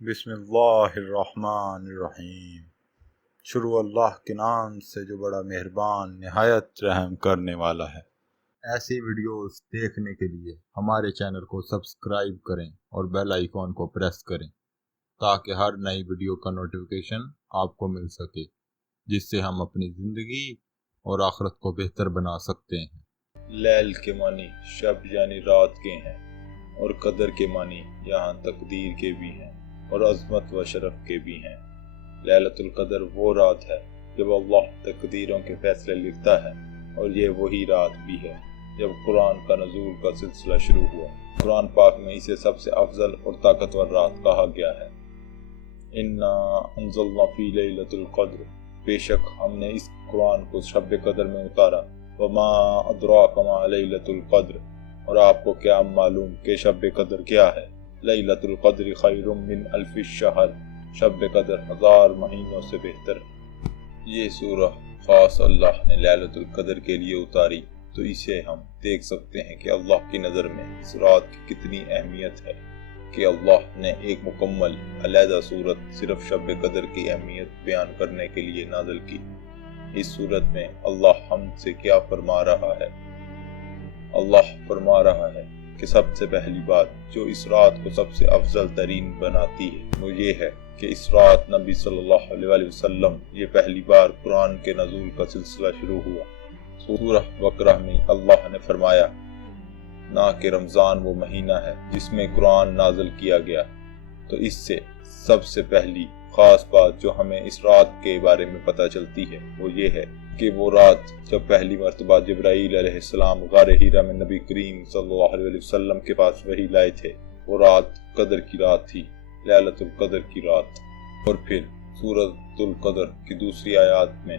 بسم اللہ الرحمن الرحیم۔ شروع اللہ کے نام سے جو بڑا مہربان نہایت رحم کرنے والا ہے۔ ایسی ویڈیوز دیکھنے کے لیے ہمارے چینل کو سبسکرائب کریں اور بیل آئیکن کو پریس کریں تاکہ ہر نئی ویڈیو کا نوٹیفیکیشن آپ کو مل سکے، جس سے ہم اپنی زندگی اور آخرت کو بہتر بنا سکتے ہیں۔ لیل کے معنی شب یعنی رات کے ہیں، اور قدر کے معنی یہاں تقدیر کے بھی ہیں اور عظمت و شرف کے بھی ہیں۔ لیلۃ القدر وہ رات ہے جب اللہ تقدیروں کے فیصلے لکھتا ہے، اور یہ وہی رات بھی ہے جب قرآن کا نزول کا سلسلہ شروع ہوا۔ قرآن پاک میں اسے سب سے افضل اور طاقتور رات کہا گیا ہے۔ انا انزلنا فی لیلۃ القدر، بے شک ہم نے اس قرآن کو شب قدر میں اتارا۔ وما ادراک ما لیلۃ القدر، اور آپ کو کیا معلوم کہ شب قدر کیا ہے؟ لیلۃ القدر خیر من الف الشہر، شب قدر 1000 مہینوں سے بہتر ہے۔ یہ سورہ خاص اللہ نے لیلۃ القدر کے لیے اتاری، تو اسے ہم دیکھ سکتے ہیں کہ اللہ کی نظر میں اس رات کی کتنی اہمیت ہے کہ اللہ نے ایک مکمل علیحدہ صورت صرف شب قدر کی اہمیت بیان کرنے کے لیے نازل کی۔ اس صورت میں اللہ ہم سے کیا فرما رہا ہے؟ اللہ فرما رہا ہے کہ سب سے پہلی بات جو اس رات کو سب سے افضل ترین بناتی ہے وہ یہ ہے کہ اس رات نبی صلی اللہ علیہ وسلم یہ پہلی بار قرآن کے نزول کا سلسلہ شروع ہوا۔ سورہ بقرہ میں اللہ نے فرمایا نہ کہ رمضان وہ مہینہ ہے جس میں قرآن نازل کیا گیا، تو اس سے سب سے پہلی خاص بات جو ہمیں اس رات کے بارے میں پتہ چلتی ہے وہ یہ ہے کہ وہ رات جب پہلی مرتبہ جبرائیل علیہ السلام غار حرا میں نبی کریم صلی اللہ علیہ وسلم کے پاس وحی لائے تھے، وہ رات قدر کی رات تھی، لیلۃ القدر کی رات۔ اور پھر سورۃ القدر کی دوسری آیات میں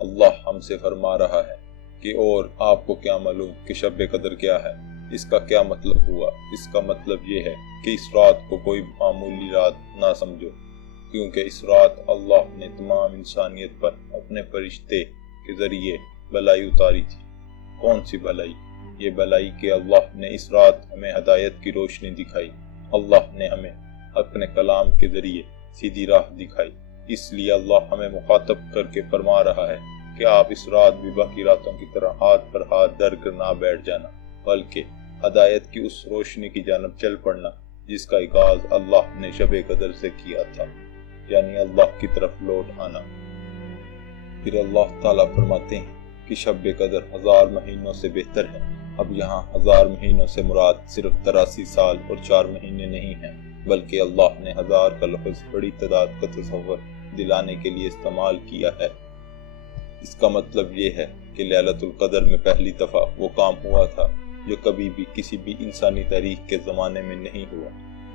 اللہ ہم سے فرما رہا ہے کہ اور آپ کو کیا معلوم کہ شب قدر کیا ہے؟ اس کا کیا مطلب ہوا؟ اس کا مطلب یہ ہے کہ اس رات کو کوئی معمولی رات نہ سمجھو، کیونکہ اس رات اللہ نے تمام انسانیت پر اپنے فرشتے کے ذریعے بھلائی اتاری تھی۔ کون سی بھلائی؟ یہ بھلائی کہ اللہ نے اس رات ہمیں ہدایت کی روشنی دکھائی، اللہ نے ہمیں اپنے کلام کے ذریعے سیدھی راہ دکھائی۔ اس لیے اللہ ہمیں مخاطب کر کے فرما رہا ہے کہ آپ اس رات بھی باقی راتوں کی طرح ہاتھ پر ہاتھ دھر کر نہ بیٹھ جانا، بلکہ ہدایت کی اس روشنی کی جانب چل پڑنا جس کا آغاز اللہ نے شب قدر سے کیا تھا، یعنی اللہ کی طرف لوٹ آنا۔ پھر اللہ تعالیٰ فرماتے ہیں کہ شب قدر 1000 مہینوں سے بہتر ہے۔ اب یہاں 1000 مہینوں سے مراد صرف 83 سال اور 4 مہینے نہیں ہیں، بلکہ اللہ نے 1000 کا لفظ بڑی تعداد کا تصور دلانے کے لیے استعمال کیا ہے۔ اس کا مطلب یہ ہے کہ لیلۃ القدر میں پہلی دفعہ وہ کام ہوا تھا جو کبھی بھی کسی بھی انسانی تاریخ کے زمانے میں نہیں ہوا،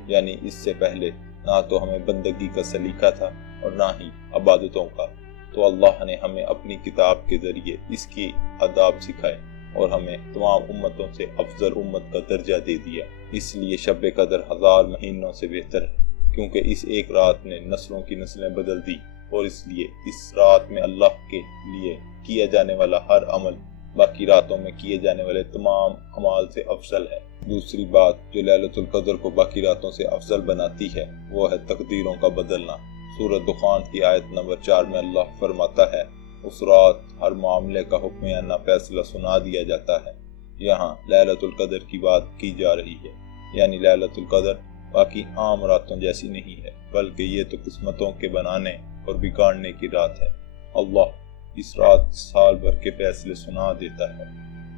یعنی اس سے پہلے نہ تو ہمیں بندگی کا سلیقہ تھا اور نہ ہی عبادتوں کا، تو اللہ نے ہمیں اپنی کتاب کے ذریعے اس کی آداب سکھائے اور ہمیں تمام امتوں سے افضل امت کا درجہ دے دیا۔ اس لیے شب قدر 1000 مہینوں سے بہتر ہے، کیونکہ اس ایک رات نے نسلوں کی نسلیں بدل دی، اور اس لیے اس رات میں اللہ کے لیے کیا جانے والا ہر عمل باقی راتوں میں کیے جانے والے تمام اعمال سے افضل ہے۔ دوسری بات جو لیلۃ القدر کو باقی راتوں سے افضل بناتی ہے وہ ہے تقدیروں کا بدلنا۔ سورۃ دخان کی آیت نمبر 4 میں اللہ فرماتا ہے اس رات ہر معاملے کا حکمیانہ فیصلہ سنا دیا جاتا ہے۔ یہاں لیلۃ القدر کی بات کی جا رہی ہے، یعنی لیلۃ القدر باقی عام راتوں جیسی نہیں ہے، بلکہ یہ تو قسمتوں کے بنانے اور بگاڑنے کی رات ہے۔ اللہ اس رات سال بھر کے فیصلے سنا دیتا ہے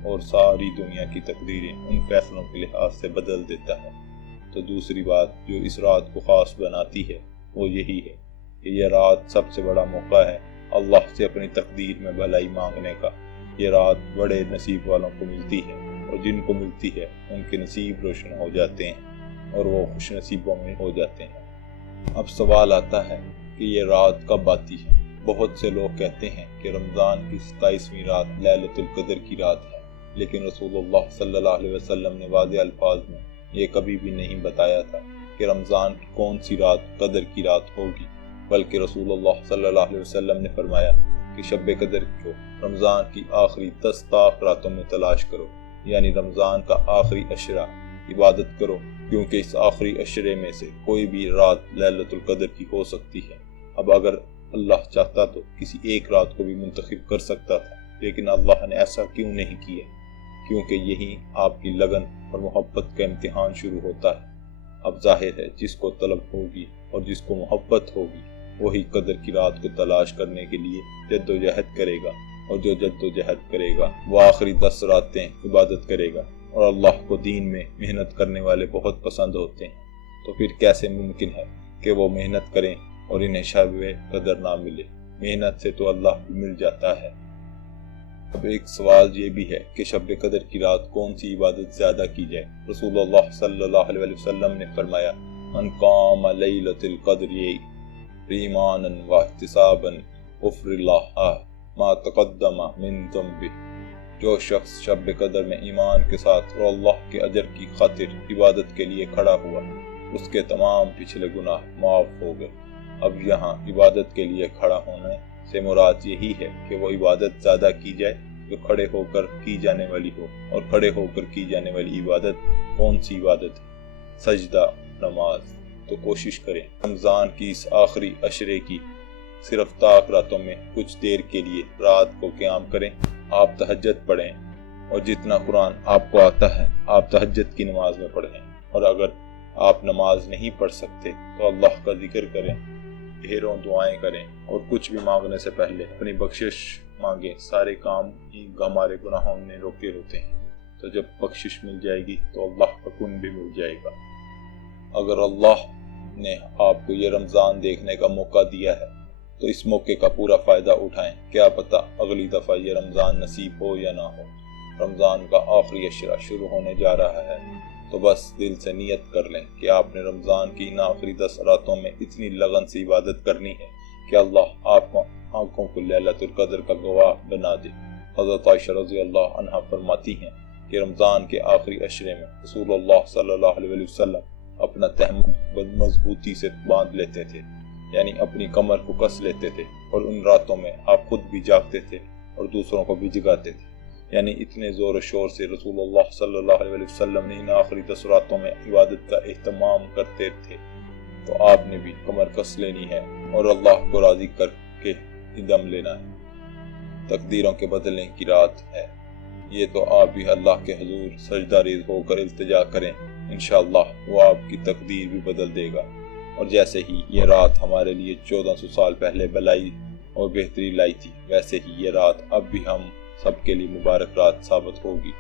اور ساری دنیا کی تقدیریں ان فیصلوں کے لحاظ سے بدل دیتا ہے۔ تو دوسری بات جو اس رات کو خاص بناتی ہے وہ یہی ہے کہ یہ رات سب سے بڑا موقع ہے اللہ سے اپنی تقدیر میں بھلائی مانگنے کا۔ یہ رات بڑے نصیب والوں کو ملتی ہے، اور جن کو ملتی ہے ان کے نصیب روشن ہو جاتے ہیں اور وہ خوش نصیبوں میں ہو جاتے ہیں۔ اب سوال آتا ہے کہ یہ رات کب آتی ہے؟ بہت سے لوگ کہتے ہیں کہ رمضان کی 27ویں رات لیلۃ القدر کی رات ہے، لیکن رسول اللہ صلی اللہ علیہ وسلم نے واضح الفاظ میں یہ کبھی بھی نہیں بتایا تھا کہ رمضان کی کون سی رات قدر کی رات ہوگی، بلکہ رسول اللہ صلی اللہ علیہ وسلم نے فرمایا کہ شب قدر کو رمضان کی آخری 10 راتوں میں تلاش کرو، یعنی رمضان کا آخری عشرہ عبادت کرو، کیونکہ اس آخری عشرے میں سے کوئی بھی رات لیلۃ القدر کی ہو سکتی ہے۔ اب اگر اللہ چاہتا تو کسی ایک رات کو بھی منتخب کر سکتا تھا، لیکن اللہ نے ایسا کیوں نہیں کیا؟ کیونکہ یہی آپ کی لگن اور محبت کا امتحان شروع ہوتا ہے۔ اب ظاہر ہے جس کو طلب ہوگی اور جس کو محبت ہوگی وہی قدر کی رات کو تلاش کرنے کے لیے جد و جہد کرے گا، اور جو جد و جہد کرے گا وہ آخری 10 راتیں عبادت کرے گا، اور اللہ کو دین میں محنت کرنے والے بہت پسند ہوتے ہیں۔ تو پھر کیسے ممکن ہے کہ وہ محنت کریں اور انہیں شب قدر نہ ملے؟ محنت سے تو اللہ بھی مل جاتا ہے۔ اب ایک سوال یہ بھی ہے کہ شب قدر کی رات کون سی عبادت زیادہ کی جائے؟ رسول اللہ صلی اللہ علیہ وسلم نے فرمایا، من قام لیلۃ القدر ایمانا واحتسابا غفر اللہ ما تقدم من ذنبہ۔ جو شخص شب قدر میں ایمان کے ساتھ اور اللہ کے اجر کی خاطر عبادت کے لیے کھڑا ہوا، اس کے تمام پچھلے گناہ معاف ہو گئے۔ اب یہاں عبادت کے لیے کھڑا ہونے سے مراد یہی ہے کہ وہ عبادت زیادہ کی جائے جو کھڑے ہو کر کی جانے والی ہو، اور کھڑے ہو کر کی جانے والی عبادت کون سی عبادت ہے؟ سجدہ، نماز۔ تو کوشش کریں رمضان کی اس آخری عشرے کی صرف طاق راتوں میں کچھ دیر کے لیے رات کو قیام کریں۔ آپ تہجد پڑھیں، اور جتنا قرآن آپ کو آتا ہے آپ تہجد کی نماز میں پڑھیں، اور اگر آپ نماز نہیں پڑھ سکتے تو اللہ کا ذکر کریں، ڈھیروں دعائیں کریں، اور کچھ بھی مانگنے سے پہلے اپنی بخشش مانگیں۔ سارے کام ہی ہمارے گناہوں نے روکے ہوتے ہیں، تو جب بخشش مل جائے گی تو اللہ کا کن بھی مل جائے گا۔ اگر اللہ نے آپ کو یہ رمضان دیکھنے کا موقع دیا ہے تو اس موقع کا پورا فائدہ اٹھائیں۔ کیا پتہ اگلی دفعہ یہ رمضان نصیب ہو یا نہ ہو۔ رمضان کا آخری عشرہ شروع ہونے جا رہا ہے، تو بس دل سے نیت کر لیں کہ آپ نے رمضان کی ان آخری 10 راتوں میں اتنی لگن سے عبادت کرنی ہے کہ اللہ آپ کو آنکھوں کو لیلۃ القدر کا گواہ بنا دے۔ حضرت عائشہ رضی اللہ عنہا فرماتی ہیں کہ رمضان کے آخری عشرے میں رسول اللہ صلی اللہ علیہ وسلم اپنا تہمد مضبوطی سے باندھ لیتے تھے، یعنی اپنی کمر کو کس لیتے تھے، اور ان راتوں میں آپ خود بھی جاگتے تھے اور دوسروں کو بھی جگاتے تھے، یعنی اتنے زور و شور سے رسول اللہ صلی اللہ علیہ وسلم نے ان آخری 10 راتوں میں عبادت کا اہتمام کرتے تھے۔ تو آپ نے بھی کمر کس لینی ہے اور اللہ کو راضی کر کے دم لینا ہے۔ تقدیروں کے بدلنے کی رات ہے یہ، تو آپ بھی اللہ کے حضور سجدہ ریز ہو کر التجا کریں، انشاءاللہ وہ آپ کی تقدیر بھی بدل دے گا۔ اور جیسے ہی یہ رات ہمارے لیے 1400 سال پہلے بلائی اور بہتری لائی تھی، ویسے ہی یہ رات اب بھی ہم سب کے لیے مبارک رات ثابت ہوگی۔